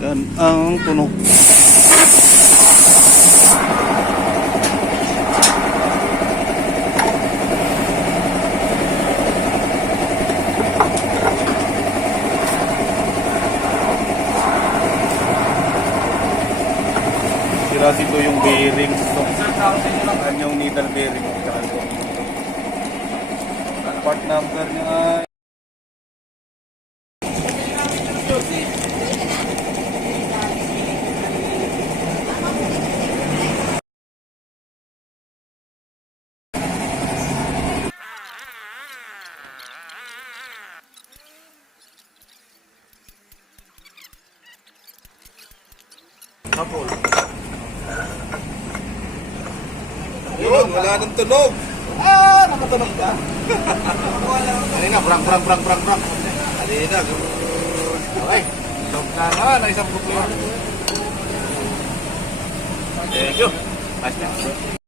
ang tunog. Sira dito yung bearing. So, yung needle bearing. Part number niya Yun, wala nang tunog. Ah, nakatunog ka. Kanina, brang, brang, brang, brang, brang. Kanina. Okay. Stop na naman, ang isang buklo. Thank you. Nice.